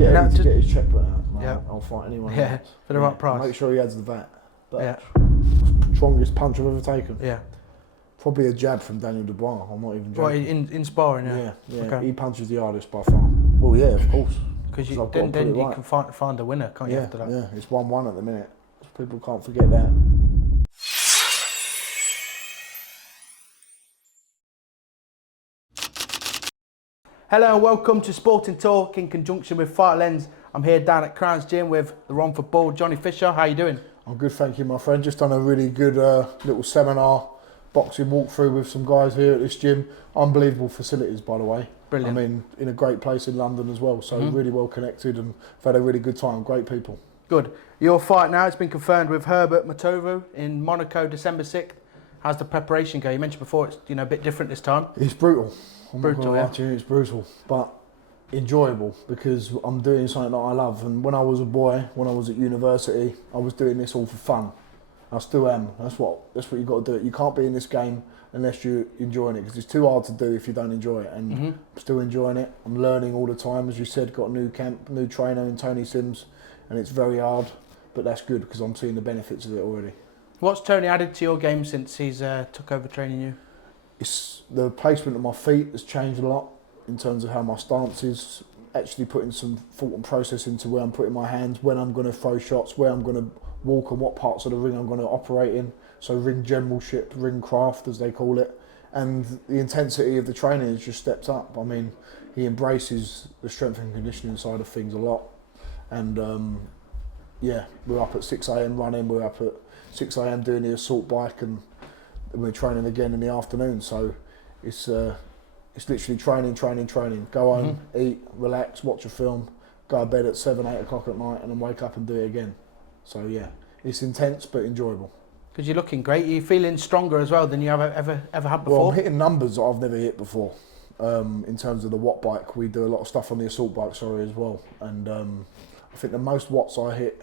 Get Eddie to get his checkbook out. No, Yeah. I'll fight anyone. Yeah, else. for the right price. Make sure he adds the VAT. But Yeah. strongest punch I've ever taken. Yeah. Probably a jab from Daniel Dubois. I'm not even joking. Well, in sparring, yeah. Yeah. Okay. He punches the hardest by far. Well, yeah, of course. Because I've got then to put it you right. can find a winner, can't you? Yeah, After that. yeah. It's 1-1 at the minute. People can't forget that. Hello and welcome to Sporting Talk in conjunction with Fight Lens. I'm here down at Crown's Gym with the Romford Bull, Johnny Fisher. How you doing? I'm good, thank you, my friend. Just done a really good little seminar, boxing walkthrough with some guys here at this gym. Unbelievable facilities, by the way. Brilliant. I mean, in a great place in London as well, so really well connected and I've had a really good time. Great people. Good. Your fight now, it's been confirmed with Herbert Matovu in Monaco, December 6th. How's the preparation go? You mentioned before it's a bit different this time. It's brutal. I'm brutal, not gonna lie to you, it's brutal, but enjoyable because I'm doing something that I love. And when I was a boy, when I was at university, I was doing this all for fun. I still am. That's what you got to do. You can't be in this game unless you're enjoying it because it's too hard to do if you don't enjoy it. And I'm still enjoying it. I'm learning all the time, as you said. Got a new camp, new trainer in Tony Sims, and it's very hard, but that's good because I'm seeing the benefits of it already. What's Tony added to your game since he's took over training you? It's the placement of my feet has changed a lot in terms of how my stance is, actually putting some thought and process into where I'm putting my hands, when I'm going to throw shots, where I'm going to walk and what parts of the ring I'm going to operate in. So ring generalship, ring craft as they call it. And the intensity of the training has just stepped up. I mean, he embraces the strength and conditioning side of things a lot. And yeah, we're up at 6 a.m. running, we're up at 6 a.m. doing the assault bike, and we're training again in the afternoon. So it's literally training. Go home, eat, relax, watch a film, go to bed at 7, 8 o'clock at night, and then wake up and do it again. So yeah, it's intense but enjoyable. Because you're looking great. Are you feeling stronger as well than you ever had before? Well, I'm hitting numbers that I've never hit before. In terms of the watt bike, we do a lot of stuff on the assault bike, as well. And I think the most watts I hit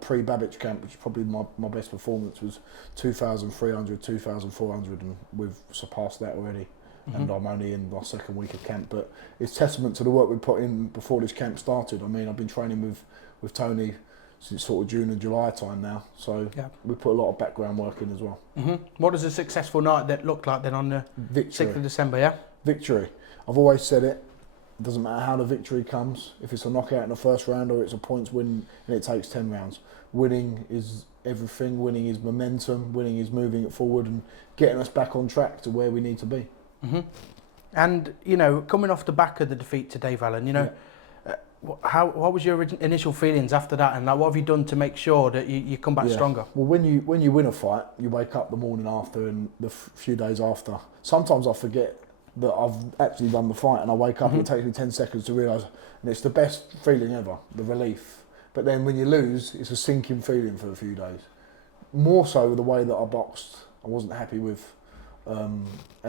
pre-Babbage camp, which is probably my best performance, was 2,300, 2,400, and we've surpassed that already. And I'm only in my second week of camp, but it's testament to the work we put in before this camp started. I mean, I've been training with Tony since sort of June and July time now, so we put a lot of background work in as well. What does a successful night that look like then on the 6th of December, yeah? Victory. I've always said it. It doesn't matter how the victory comes, if it's a knockout in the first round or it's a points win and it takes 10 rounds. Winning is everything, winning is momentum, winning is moving it forward and getting us back on track to where we need to be. And, coming off the back of the defeat to Dave Allen, what was your initial feelings after that, and what have you done to make sure that you come back stronger? Well, when you win a fight, you wake up the morning after and the few days after. Sometimes I forget that I've actually won the fight and I wake up and it takes me 10 seconds to realise, and it's the best feeling ever, the relief. But then when you lose, it's a sinking feeling for a few days. More so the way that I boxed, I wasn't happy with, and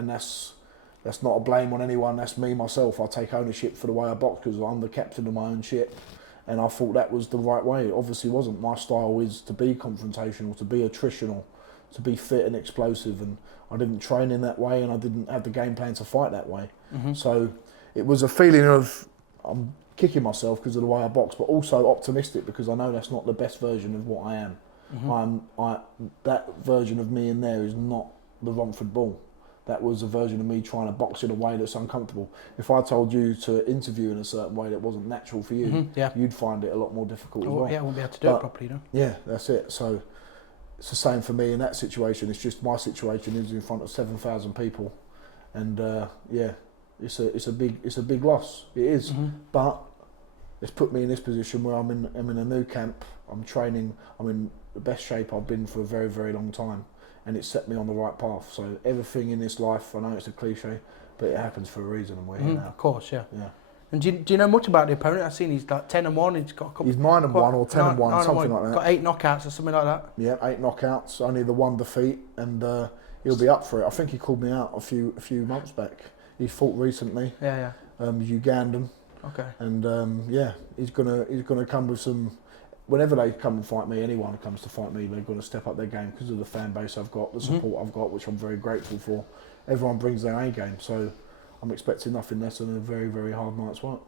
that's not a blame on anyone, that's me, myself. I take ownership for the way I box because I'm the captain of my own ship, and I thought that was the right way. It obviously wasn't. My style is to be confrontational, to be attritional, to be fit and explosive, and I didn't train in that way and I didn't have the game plan to fight that way. So it was a feeling of I'm kicking myself because of the way I box, but also optimistic because I know that's not the best version of what I am. That version of me in there is not the Romford Bull. That was a version of me trying to box in a way that's uncomfortable. If I told you to interview in a certain way that wasn't natural for you, you'd find it a lot more difficult as well. Yeah, I wouldn't be able to do it properly, Yeah, that's it. So it's the same for me in that situation. It's just my situation is in front of 7,000 people, and it's a big loss. It is, but it's put me in this position where I'm in a new camp. I'm training. I'm in the best shape I've been for a very, very long time. And it set me on the right path. So everything in this life, I know it's a cliche, but it happens for a reason, and we're here now. Of course, yeah. And do you know much about the opponent? I've seen he's like 10-1. He's got a couple. He's 9-1 or 10-1, something like that. Got 8 knockouts or something like that. Yeah, 8 knockouts, only the 1 defeat, and he'll be up for it. I think he called me out a few months back. He fought recently. Yeah. Ugandan. Okay. And he's gonna come with some. Whenever they come and fight me, anyone who comes to fight me, they're going to step up their game because of the fan base I've got, the support I've got, which I'm very grateful for. Everyone brings their A game, so I'm expecting nothing less than a very, very hard night's work.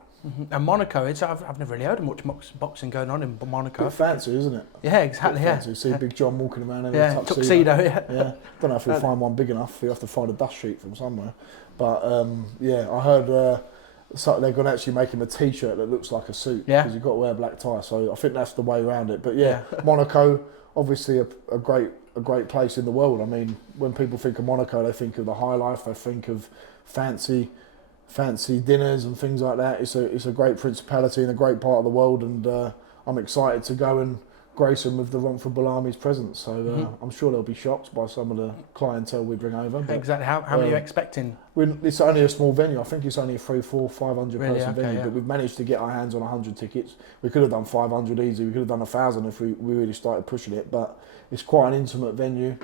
And Monaco, I've never really heard of much boxing going on in Monaco. Bit fancy, isn't it? Yeah, exactly. Bit Yeah. fancy. See Big John walking around in Yeah, a tuxedo. Yeah. Don't know if we'll find one big enough. We have to find a dust sheet from somewhere. But yeah, I heard so they're going to actually make him a T-shirt that looks like a suit because you've got to wear a black tie. So I think that's the way around it. But yeah, Monaco, obviously a great place in the world. I mean, when people think of Monaco, they think of the high life. They think of fancy dinners and things like that. It's a great principality and a great part of the world, and I'm excited to go and grace them with the Romford Army's presence. So I'm sure they'll be shocked by some of the clientele we bring over. But, exactly. How many are you expecting? It's only a small venue. I think it's only a 500 Really? person venue, but we've managed to get our hands on 100 tickets. We could have done 500 easy. We could have done 1,000 if we really started pushing it. But it's quite an intimate venue.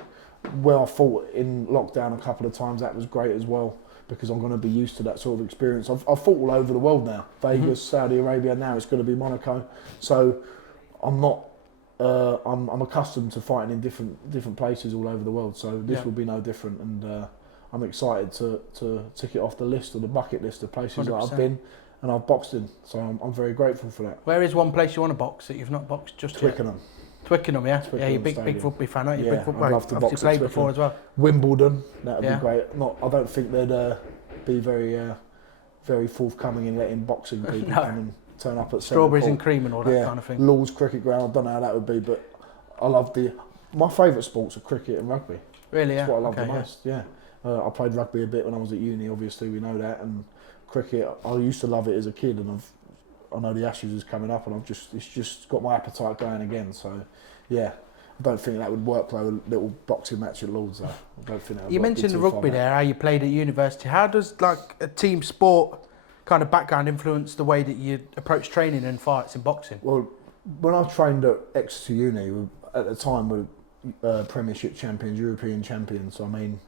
Where I fought in lockdown a couple of times, that was great as well, because I'm going to be used to that sort of experience. I've fought all over the world now. Vegas, Saudi Arabia, now it's going to be Monaco. So I'm not, I'm accustomed to fighting in different places all over the world. So this will be no different. And I'm excited to tick it off the list, or the bucket list of places 100%. That I've been and I've boxed in. So I'm very grateful for that. Where is one place you want to box that you've not boxed just Twickenham. Yet? Twickenham, yeah. Twickenham yeah, you're big Stadium. rugby fan, aren't you? Yeah, big football. I'd love to box at played Twickenham. before as well. Wimbledon, that would be great. I don't think they'd be very forthcoming in letting boxing people come and turn up at strawberries and cream and all that kind of thing. Lord's cricket ground. I don't know how that would be, but I love my favourite sports are cricket and rugby. Really, That's what I love the most. Yeah, I played rugby a bit when I was at uni. Obviously, we know that, and cricket. I used to love it as a kid, and I know the Ashes is coming up, and it's just got my appetite going again. So, yeah, I don't think that would work like a little boxing match at Lord's. Though. I don't think that would You mentioned the rugby there, how you played at university. How does like a team sport kind of background influence the way that you approach training and fights in boxing? Well, when I trained at Exeter Uni, at the time we were Premiership champions, European champions. So I mean,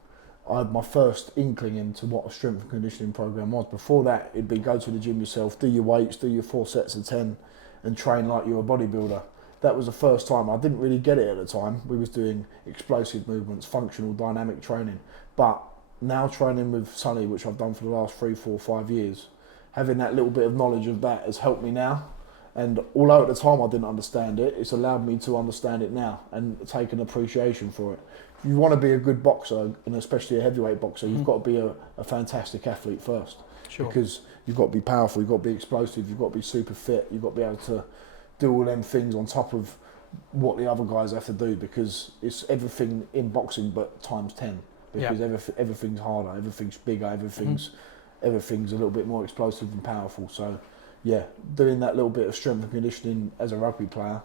I had my first inkling into what a strength and conditioning program was. Before that, it'd be go to the gym yourself, do your weights, do your 4 sets of 10, and train like you're a bodybuilder. That was the first time. I didn't really get it at the time. We was doing explosive movements, functional, dynamic training. But now training with Sonny, which I've done for the last 3, 4, 5 years, having that little bit of knowledge of that has helped me now. And although at the time I didn't understand it, it's allowed me to understand it now and take an appreciation for it. If you want to be a good boxer, and especially a heavyweight boxer, you've got to be a fantastic athlete first. Sure. Because you've got to be powerful, you've got to be explosive, you've got to be super fit, you've got to be able to do all them things on top of what the other guys have to do, because it's everything in boxing but times 10. Because everything's harder, everything's bigger, everything's a little bit more explosive and powerful. So yeah, doing that little bit of strength and conditioning as a rugby player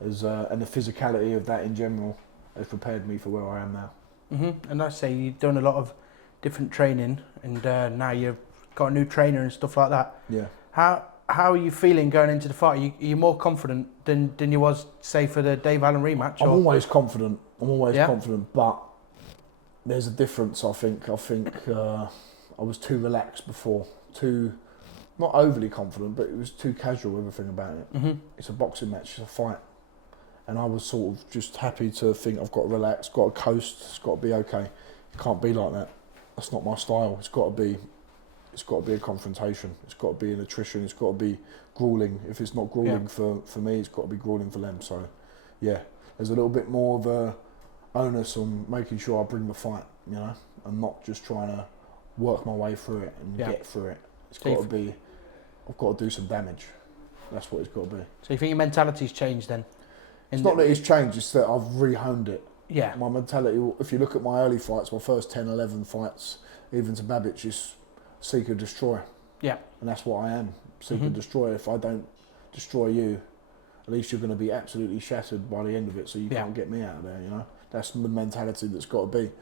and the physicality of that in general has prepared me for where I am now. And I say you've done a lot of different training, and now you've got a new trainer and stuff like that. Yeah. How are you feeling going into the fight? Are you more confident than you was, say, for the Dave Allen rematch? I'm always confident. Confident, but there's a difference. I think I was too relaxed before, not overly confident, but it was too casual, everything about it. It's a boxing match, it's a fight. And I was sort of just happy to think I've got to relax, got to coast, it's got to be okay. It can't be like that. That's not my style. It's got to be a confrontation. It's got to be an attrition. It's got to be grueling. If it's not grueling for me, it's got to be grueling for them. So, yeah, there's a little bit more of a onus on making sure I bring the fight, and not just trying to work my way through it and get through it. It's got to be, I've got to do some damage. That's what it's got to be. So you think your mentality's changed then? It's not that it's changed, it's that I've re-honed it. Yeah. My mentality, if you look at my early fights, my first 10, 11 fights, even to Babbage, is seek and destroy. Yeah. And that's what I am. Seek and destroy. If I don't destroy you, at least you're going to be absolutely shattered by the end of it, so you can't get me out of there, That's the mentality that's got to be.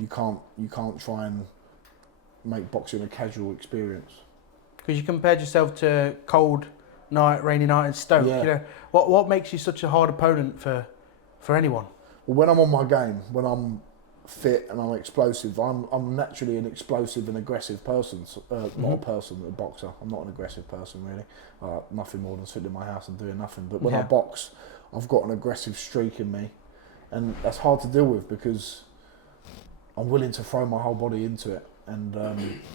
You can't try and make boxing a casual experience. Because you compared yourself to cold night, rainy night in Stoke. Yeah. What makes you such a hard opponent for anyone? Well, when I'm on my game, when I'm fit and I'm explosive, I'm naturally an explosive and aggressive person. Not a person, a boxer. I'm not an aggressive person really. Nothing more than sitting in my house and doing nothing. But when I box, I've got an aggressive streak in me, and that's hard to deal with because I'm willing to throw my whole body into it. And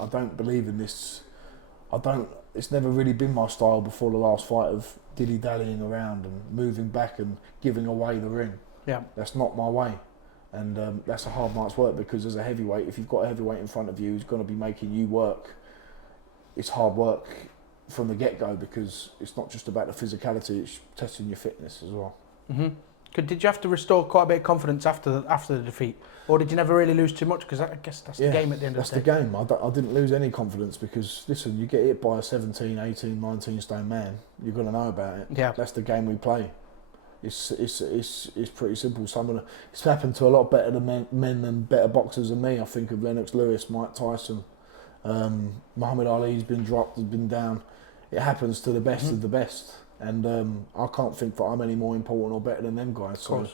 I don't believe in this. I don't it's never really been my style before the last fight of dilly-dallying around and moving back and giving away the ring. Yeah. That's not my way. And that's a hard night's work, because as a heavyweight, if you've got a heavyweight in front of you who's going to be making you work, it's hard work from the get-go, because it's not just about the physicality, it's testing your fitness as well. Mm-hmm. Did you have to restore quite a bit of confidence after the defeat? Or did you never really lose too much? Because I guess that's the game at the end of the day. That's the game. I didn't lose any confidence, because, listen, you get hit by a 17, 18, 19 stone man, you're going to know about it. Yeah. That's the game we play. It's pretty simple. It's happened to a lot better than men and better boxers than me. I think of Lennox Lewis, Mike Tyson, Muhammad Ali's been dropped, has been down. It happens to the best of the best, and I can't think that I'm any more important or better than them guys. So,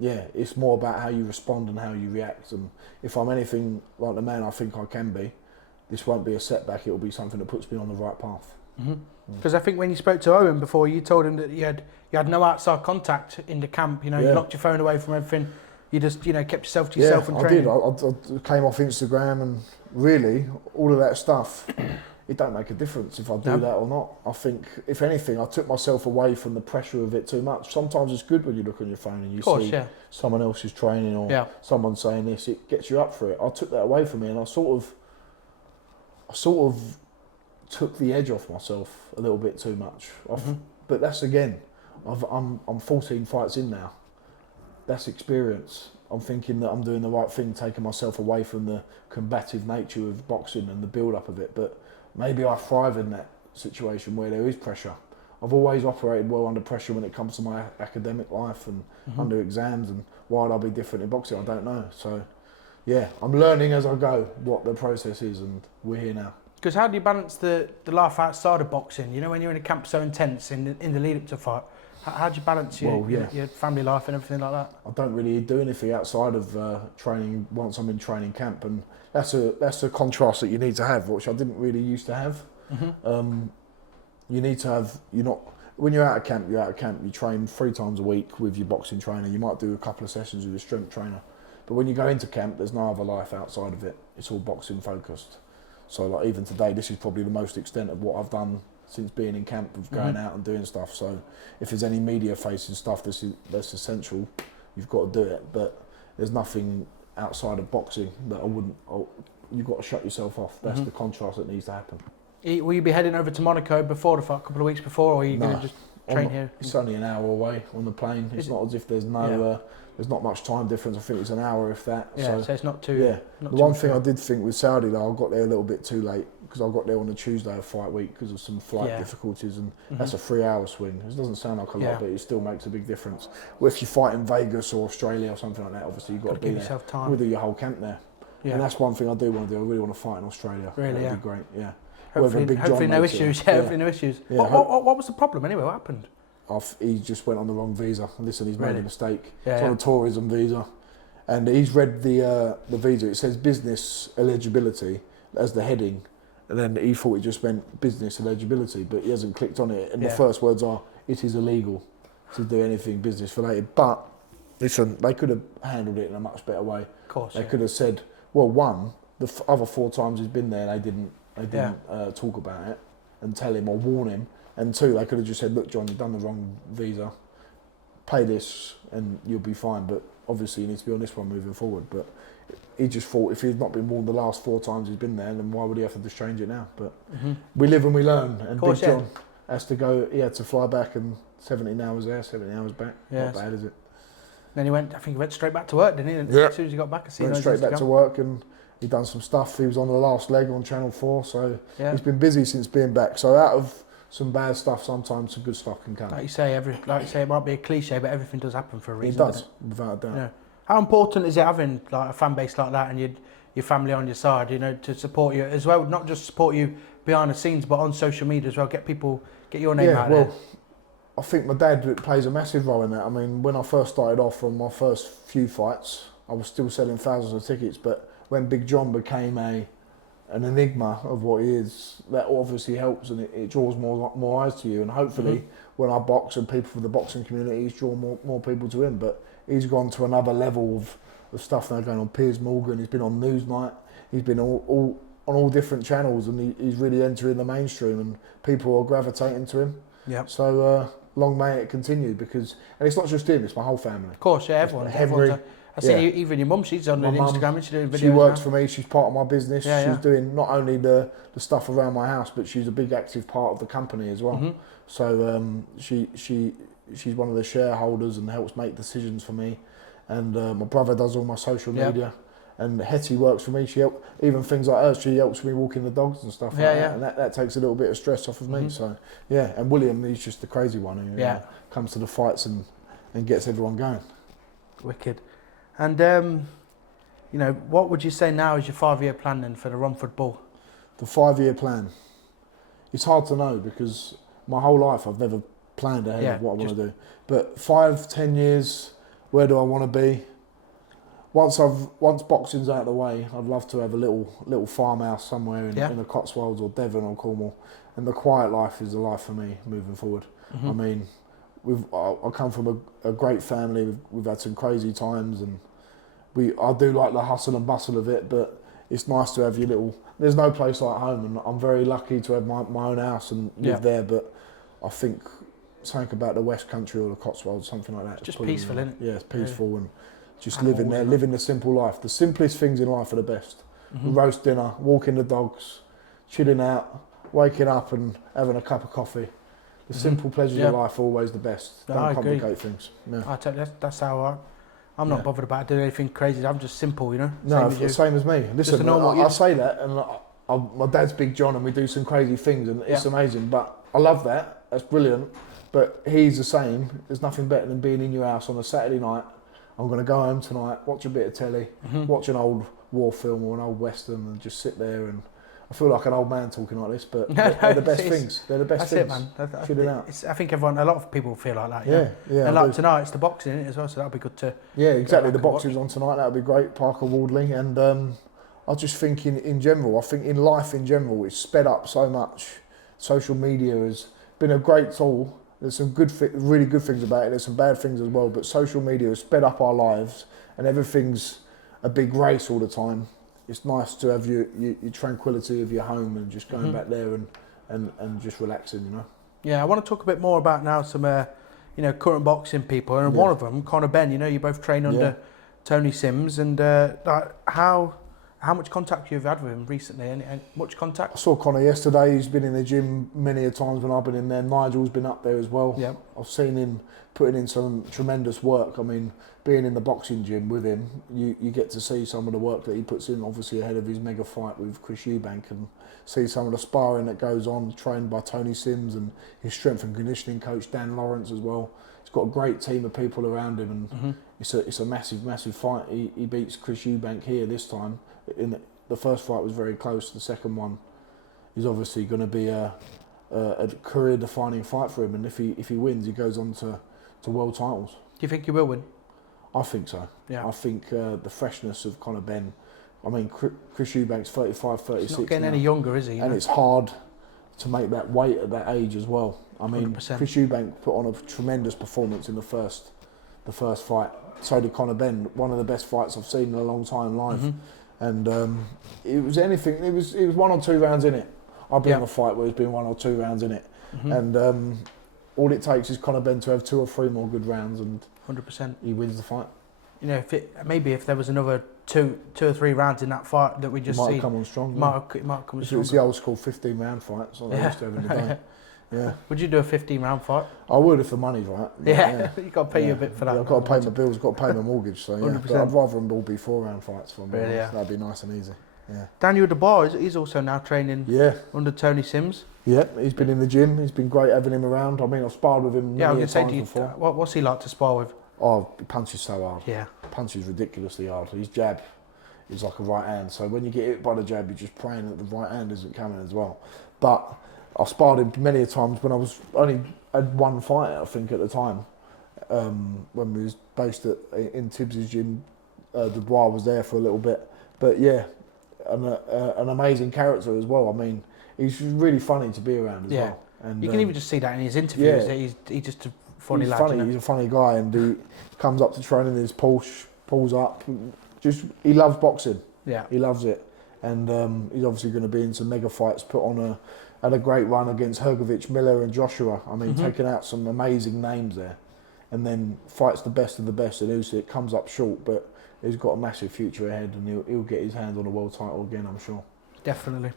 it's more about how you respond and how you react. And if I'm anything like the man I think I can be, this won't be a setback. It'll be something that puts me on the right path. Because I think when you spoke to Owen before, you told him that you had no outside contact in the camp. You know, you locked your phone away from everything. You just, kept yourself to yourself and training. I came off Instagram, and really all of that stuff, it don't make a difference if I do that or not. I think, if anything, I took myself away from the pressure of it too much. Sometimes it's good when you look on your phone and you see someone else's training or someone saying this. It gets you up for it. I took that away from me, and I sort of took the edge off myself a little bit too much. But that's, again, I'm 14 fights in now. That's experience. I'm thinking that I'm doing the right thing, taking myself away from the combative nature of boxing and the build-up of it. But maybe I thrive in that situation where there is pressure. I've always operated well under pressure when it comes to my academic life and under exams, and why would I be different in boxing? I don't know. So, I'm learning as I go what the process is, and we're here now. Because how do you balance the life outside of boxing? You know, when you're in a camp so intense in the lead up to a fight, how do you balance your family life and everything like that? I don't really do anything outside of training once I'm in training camp, and that's a contrast that you need to have, which I didn't really used to have. You need to have, when you're out of camp, you train 3 times a week with your boxing trainer. You might do a couple of sessions with your strength trainer, but when you go into camp, there's no other life outside of it. It's all boxing focused. So, like, even today, this is probably the most extent of what I've done since being in camp, of going out and doing stuff. So if there's any media facing stuff that's essential, you've got to do it. But there's nothing outside of boxing that you've got to shut yourself off. That's the contrast that needs to happen. Will you be heading over to Monaco before the fight, a couple of weeks before, or are you going to just train here? It's only an hour away on the plane. It's not as if there's there's not much time difference. I think it's an hour, if that. Yeah, so it's not too... The one thing I did think with Saudi, though, I got there a little bit too late, because I got there on the Tuesday of fight week because of some flight difficulties, and that's a 3-hour swing. It doesn't sound like a lot, but it still makes a big difference. Well, if you fight in Vegas or Australia or something like that, obviously you've got to be there. Yourself time. We'll do your whole camp there. Yeah. And that's one thing I do want to do. I really want to fight in Australia. Really, That'd be great, Hopefully no issues. Hopefully no issues. What was the problem anyway? What happened? He just went on the wrong visa. Listen, he's made a mistake. It's on a tourism visa, and he's read the visa. It says business eligibility as the heading, and then he thought it just meant business eligibility, but he hasn't clicked on it. And the first words are, "It is illegal to do anything business related." But listen, they could have handled it in a much better way. Of course, they could have said, "Well, one, the other 4 times he's been there, they didn't talk about it and tell him or warn him." And 2, they could have just said, "Look, John, you've done the wrong visa. Pay this and you'll be fine. But obviously you need to be on this one moving forward." But he just thought if he's not been warned the last 4 times he's been there, then why would he have to just change it now? But we live and we learn. And Big John has to go. He had to fly back, and 17 hours there, 17 hours back. Not bad, is it? Then he went straight back to work, didn't he? As soon as he got back, went straight back to work, and he done some stuff. He was on the last leg on Channel 4, so he's been busy since being back. So out of some bad stuff, sometimes some good stuff can come. Like you say, it might be a cliche, but everything does happen for a reason. It does, without a doubt. Yeah. How important is it having like a fan base like that and your family on your side, to support you as well, not just support you behind the scenes, but on social media as well, get your name out there? I think my dad plays a massive role in that. I mean, when I first started off on my first few fights, I was still selling thousands of tickets, but when Big John became an enigma of what he is, that obviously helps, and it draws more eyes to you, and hopefully when I box and people from the boxing community draw more people to him. But he's gone to another level of stuff now going on. Piers Morgan, he's been on Newsnight, he's been all on all different channels, and he's really entering the mainstream, and people are gravitating to him. Yeah. So long may it continue, because, and it's not just him, it's my whole family. Of course, yeah, everyone. I see even your mum, she's on Instagram and she's doing videos. She works now. for me, she's part of my business. Yeah, she's doing not only the stuff around my house, but she's a big active part of the company as well. Mm-hmm. So she's one of the shareholders and helps make decisions for me. And my brother does all my social media. And Hetty works for me. Even things like her, she helps me walking the dogs and stuff like that. And that takes a little bit of stress off of me. So yeah, and William, he's just the crazy one who comes to the fights and gets everyone going. Wicked. And what would you say now is your 5-year plan then for the Romford Bull? The 5-year plan. It's hard to know, because my whole life I've never planned ahead of what I want to do. But 5-10 years, where do I want to be? Once boxing's out of the way, I'd love to have a little farmhouse somewhere in the Cotswolds or Devon or Cornwall. And the quiet life is the life for me moving forward. Mm-hmm. I mean, I come from a great family. We've had some crazy times, and I do like the hustle and bustle of it. But it's nice to have your little. There's no place like home, and I'm very lucky to have my own house and live there. But I think something about the West Country or the Cotswolds, something like that. It's just peaceful, isn't it? Yeah, it's peaceful and just living there, living the simple life. The simplest things in life are the best. Mm-hmm. Roast dinner, walking the dogs, chilling out, waking up and having a cup of coffee. The simple pleasures of life are always the best. Don't complicate things. Yeah. I tell you, that's how I'm not bothered about doing anything crazy. I'm just simple, No, same as me. Listen, I say that, and my dad's Big John, and we do some crazy things, and it's amazing. But I love that. That's brilliant. But he's the same. There's nothing better than being in your house on a Saturday night. I'm going to go home tonight, watch a bit of telly, watch an old war film or an old western, and just sit there. And I feel like an old man talking like this, but they're the best things. They're the best things. That's it, man. Chilling out. I think a lot of people feel like that. Yeah. And like tonight, it's the boxing, isn't it, as well, so that'll be good to. Yeah, exactly. The boxing's on tonight. That'll be great. Parker Wardley, and I just think in general, I think in life in general, it's sped up so much. Social media has been a great tool. There's some really good things about it. There's some bad things as well. But social media has sped up our lives, and everything's a big race all the time. It's nice to have your tranquility of your home and just going back there and just relaxing, Yeah, I want to talk a bit more about now some, current boxing people, and one of them, Conor Benn. You both train under Tony Sims, and how much contact you've had with him recently, and much contact? I saw Conor yesterday. He's been in the gym many a times when I've been in there. Nigel's been up there as well. Yeah. I've seen him putting in some tremendous work. I mean, being in the boxing gym with him, you get to see some of the work that he puts in, obviously ahead of his mega fight with Chris Eubank, and see some of the sparring that goes on, trained by Tony Sims and his strength and conditioning coach Dan Lawrence as well. He's got a great team of people around him, and it's a massive fight. He beats Chris Eubank here this time. The first fight was very close. The second one is obviously going to be a career-defining fight for him, and if he wins, he goes on to world titles. Do you think he will win? I think so. Yeah. I think the freshness of Conor Benn. I mean, Chris Eubank's 35, 36. He's not getting any younger, is he? And it's hard to make that weight at that age as well. I mean, 100%. Chris Eubank put on a tremendous performance in the first fight. So did Conor Benn. One of the best fights I've seen in a long time live. And it was 1 or 2 rounds in it. I've been in a fight where there's been 1 or 2 rounds in it. And all it takes is Conor Benn to have 2 or 3 more good rounds, and 100%. he wins the fight. If there was another 2 or 3 rounds in that fight that we just see, might have come on strong. It might have come strong. It's the old school 15-round fight, so they used to have in the day. Yeah. Would you do a 15-round fight? I would if the money's right. You've got to pay you a bit for that. I've got to pay my bills, got to pay my mortgage, so But I'd rather them all be 4-round fights for me. Really, That'd be nice and easy. Yeah. Daniel Dubois, he's also now training under Tony Sims. Yeah, he's been in the gym. He's been great having him around. I mean, I've sparred with him many times before. What's he like to spar with? Oh, he punches so hard. Yeah. Punches ridiculously hard. His jab is like a right hand. So when you get hit by the jab, you're just praying that the right hand isn't coming as well. But I've sparred him many a times when I was only had 1 fight, I think, at the time. When we was based in Tibbs' gym, Dubois was there for a little bit. But yeah, an amazing character as well. I mean, he's really funny to be around as well. And you can even just see that in his interviews. Yeah. He's just a funny lad. He's a funny guy, and he comes up to training in his Porsche, pulls up. He loves boxing. Yeah. He loves it. and he's obviously going to be in some mega fights. Had a great run against Hergovich, Miller, and Joshua. I mean, taking out some amazing names there, and then fights the best of the best. And it comes up short, but he's got a massive future ahead, and he'll get his hands on a world title again, I'm sure. Definitely.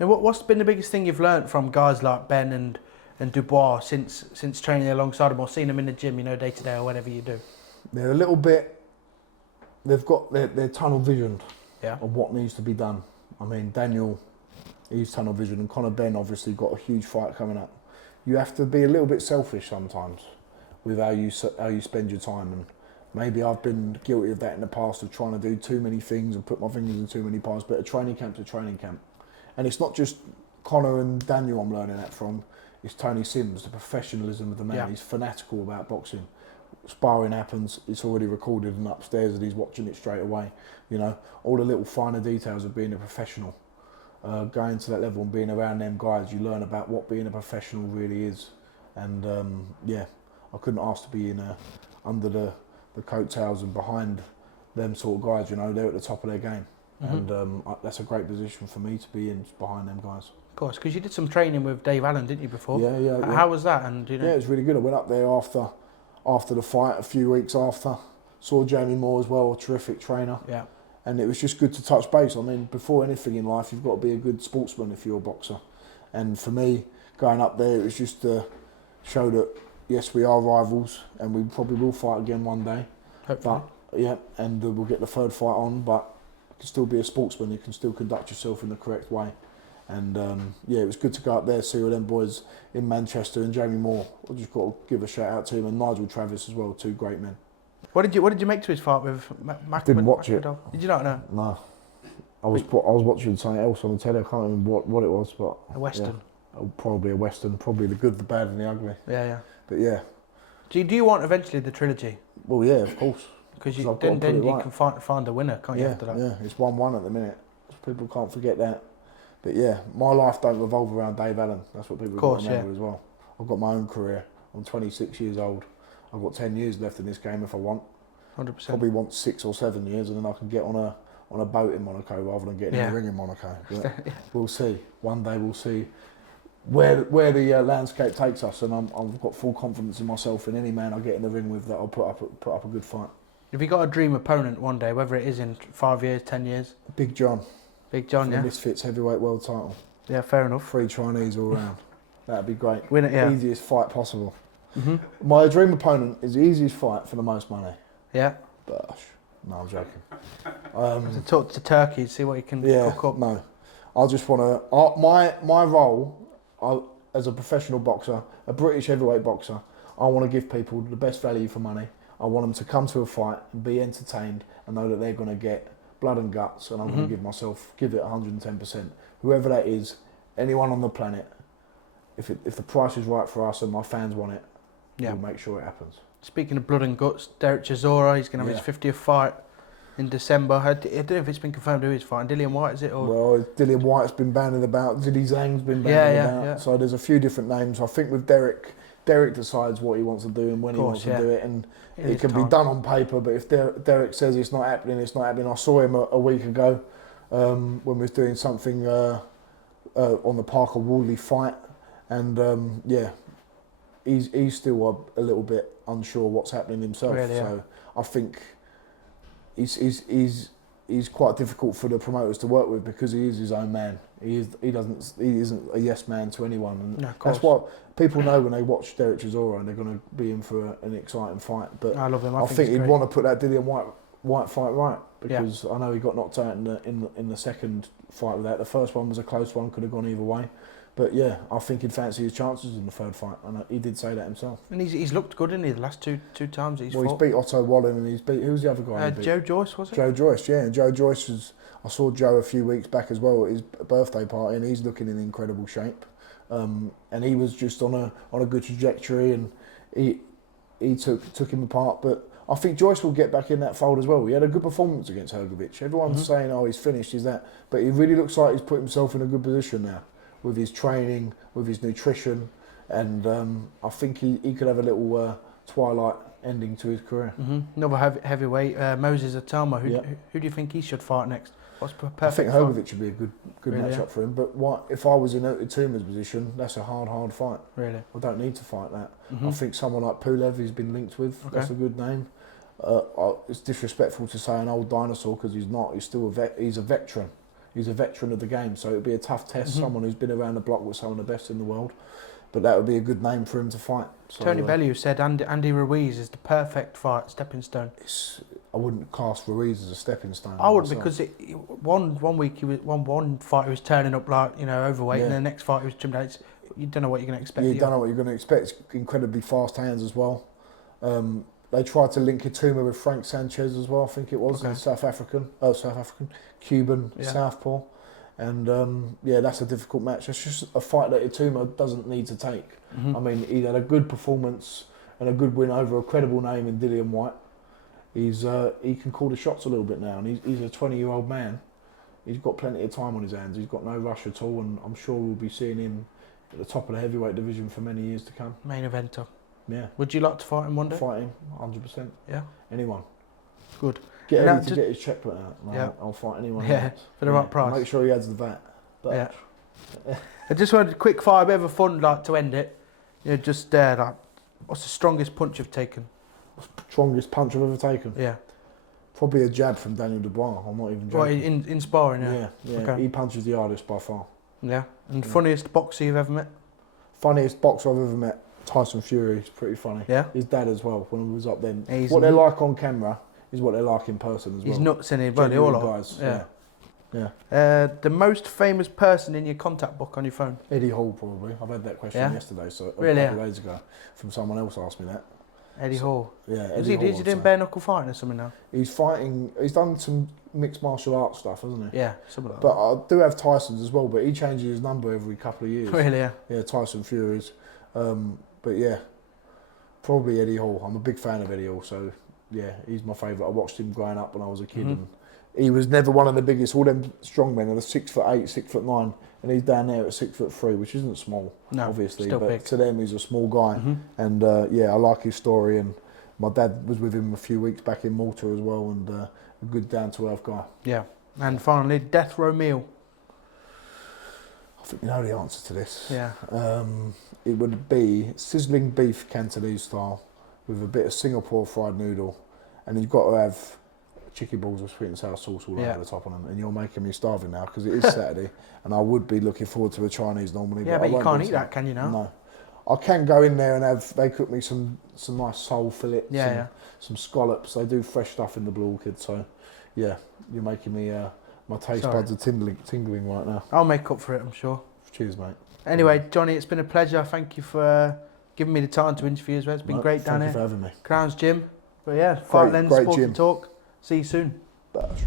And what's been the biggest thing you've learnt from guys like Benn and Dubois since training alongside them or seeing them in the gym, day to day or whatever you do? They're a little bit. They've got their tunnel vision of what needs to be done. I mean, Daniel, he's tunnel vision, and Conor Benn obviously got a huge fight coming up. You have to be a little bit selfish sometimes with how you spend your time, and maybe I've been guilty of that in the past, of trying to do too many things and put my fingers in too many pies. But a training camp's a training camp, and it's not just Conor and Daniel I'm learning that from. It's Tony Sims, the professionalism of the man. Yeah. He's fanatical about boxing. Sparring happens, it's already recorded and upstairs, and he's watching it straight away. All the little finer details of being a professional. Going to that level and being around them guys, you learn about what being a professional really is. And I couldn't ask to be under the coattails and behind them sort of guys. They're at the top of their game, and that's a great position for me to be in, behind them guys. Of course, because you did some training with Dave Allen, didn't you, before? Yeah. How was that? And yeah, it was really good. I went up there after the fight, a few weeks after. Saw Jamie Moore as well, a terrific trainer. Yeah. And it was just good to touch base. I mean, before anything in life, you've got to be a good sportsman if you're a boxer. And for me, going up there, it was just to show that, yes, we are rivals, and we probably will fight again one day. Hopefully. But, and we'll get the third fight on, but you can still be a sportsman. You can still conduct yourself in the correct way. And it was good to go up there, see all them boys in Manchester, and Jamie Moore. I just got to give a shout out to him, and Nigel Travis as well, two great men. What did you make to his fight with Mac? Didn't watch it. Did you not know? No. I was watching something else on the telly. I can't remember what it was, but a Western. Yeah, probably a Western. Probably the good, the bad, and the ugly. Yeah. But yeah. Do you want eventually the trilogy? Well, yeah, of course. Because then you can find a winner, can't you? After that? Yeah, it's 1-1 at the minute. People can't forget that. But yeah, my life don't revolve around Dave Allen. That's what people got to remember as well. I've got my own career. I'm 26 years old. I've got 10 years left in this game if I want. 100%. Probably want 6 or 7 years, and then I can get on a boat in Monaco rather than getting in a ring in Monaco. But we'll see. One day we'll see where the landscape takes us, and I've got full confidence in myself. And any man I get in the ring with, that I'll put up a good fight. Have you got a dream opponent one day, whether it is in 5 years, 10 years? Big John. Big John, for the Misfits heavyweight world title. Yeah, fair enough. 3 Chinese all round. That'd be great. Win it, yeah. Easiest fight possible. My dream opponent is the easiest fight for the most money. Yeah. But no, I'm joking. To talk to Turkey, see what you can cook up. No, I just want to. My role as a professional boxer, a British heavyweight boxer, I want to give people the best value for money. I want them to come to a fight and be entertained and know that they're going to get blood and guts, and I'm going to give it 110%. Whoever that is, anyone on the planet, if the price is right for us and my fans want it, we'll make sure it happens. Speaking of blood and guts, Derek Chisora, he's going to have his 50th fight in December. I don't know if it's been confirmed who he's fighting. Dillian White, is it? Or? Well, Dillian White's been bandied about. Zhilei Zhang's been bandied about. Yeah. So there's a few different names. I think with Derek decides what he wants to do and when he wants to do it, and it can be done on paper. But if Derek says it's not happening, it's not happening. I saw him a week ago when we was doing something on the Parker Wardley fight, and he's still a little bit unsure what's happening himself. Really, so I think he's quite difficult for the promoters to work with because he is his own man. He isn't a yes man to anyone, and that's what people know when they watch Derek Chisora, and they're going to be in for an exciting fight. But I love him. I think he'd want to put that Dillian White fight right, because I know he got knocked out in the second fight with that. The first one was a close one, could have gone either way. But yeah, I think he'd fancy his chances in the third fight, and he did say that himself. And he's looked good, isn't he? The last two times he's fought. He's beat Otto Wallen, and he's beat, who's the other guy? Joe Joyce, was it? Joe Joyce, yeah. And Joe Joyce I saw Joe a few weeks back as well at his birthday party, and he's looking in incredible shape. And he was just on a good trajectory, and he took him apart. But I think Joyce will get back in that fold as well. He had a good performance against Hergovich. Everyone's saying, oh, he's finished, he's that. But he really looks like he's put himself in a good position now, with his training, with his nutrition, and I think he could have a little twilight ending to his career. Another heavyweight, Moses Itauma. Who do you think he should fight next? What's perfect? I think fight? Herbert would be a good Really, matchup for him. But if I was in Itauma's position, that's a hard fight. Really? I don't need to fight that. Mm-hmm. I think someone like Pulev he's been linked with, that's a good name. It's disrespectful to say an old dinosaur because he's not. He's still he's a veteran. He's a veteran of the game, so it'd be a tough test. Someone who's been around the block with some of the best in the world. But that would be a good name for him to fight. So, Tony Bellew said Andy Ruiz is the perfect fight, stepping stone. I wouldn't cast Ruiz as a stepping stone. I would, because one week he was one fight he was turning up like overweight, and then the next fight he was trimmed out. You don't know what you're going to expect. You don't know what you're going to expect. It's incredibly fast hands as well. They tried to link Itauma with Frank Sanchez as well. I think it was the South African, Cuban southpaw. And that's a difficult match. It's just a fight that Itauma doesn't need to take. I mean, he had a good performance and a good win over a credible name in Dillian White. He can call the shots a little bit now, and he's a 20-year-old man. He's got plenty of time on his hands. He's got no rush at all, and I'm sure we'll be seeing him at the top of the heavyweight division for many years to come. Main eventer. Yeah. Would you like to fight him one day? Fight him, 100%. Yeah. Anyone. Good. Get Eddie to get his check put out. I'll fight anyone. Yeah, for the right price. Make sure he adds the VAT. But I just wanted a quick fire, a bit of a fun, to end it. What's the strongest punch you've taken? Strongest punch I've ever taken? Yeah. Probably a jab from Daniel Dubois. I'm not even joking. Right, in sparring, yeah. Yeah. Okay. He punches the hardest by far. Yeah. And funniest boxer you've ever met? Funniest boxer I've ever met, Tyson Fury. He's pretty funny. Yeah. His dad as well. When he was up then, He's what they're like on camera is what they're like in person as well. He's nuts in it, but they all are. Guys. Yeah. Yeah. The most famous person in your contact book on your phone? Eddie Hall, probably. I've had that question yesterday, so a couple of days ago, from someone else asked me that. Eddie Hall. Yeah, Is he doing bare knuckle fighting or something now? He's fighting. He's done some mixed martial arts stuff, hasn't he? Yeah, some of that. But I do have Tyson's as well, but he changes his number every couple of years. Really? Yeah. Yeah, Tyson Fury's. But yeah, probably Eddie Hall. I'm a big fan of Eddie Hall, so yeah, he's my favourite. I watched him growing up when I was a kid, and he was never one of the biggest. All them strong men are 6'8", 6'9", and he's down there at 6'3", which isn't small, obviously. Still but big. To them, he's a small guy, and I like his story. And my dad was with him a few weeks back in Malta as well, and a good down-to-earth guy. Yeah. And finally, death row meal. I think you know the answer to this. Yeah. It would be sizzling beef Cantonese style with a bit of Singapore fried noodle, and you've got to have chicken balls with sweet and sour sauce all over the top of them. And you're making me starving now because it is Saturday, and I would be looking forward to a Chinese normally. Yeah, but you can't eat that, can you now? No. I can go in there and they cook me some nice sole fillets, some scallops. They do fresh stuff in the Blue Orchid, so yeah, you're making me my taste buds are tingling right now. I'll make up for it, I'm sure. Cheers, mate. Anyway, Johnny, it's been a pleasure. Thank you for giving me the time to interview as well. It's been great down here. Thank you for having me. Crown's Gym. But yeah, Fight Lens, Sport and Talk. See you soon. Bash.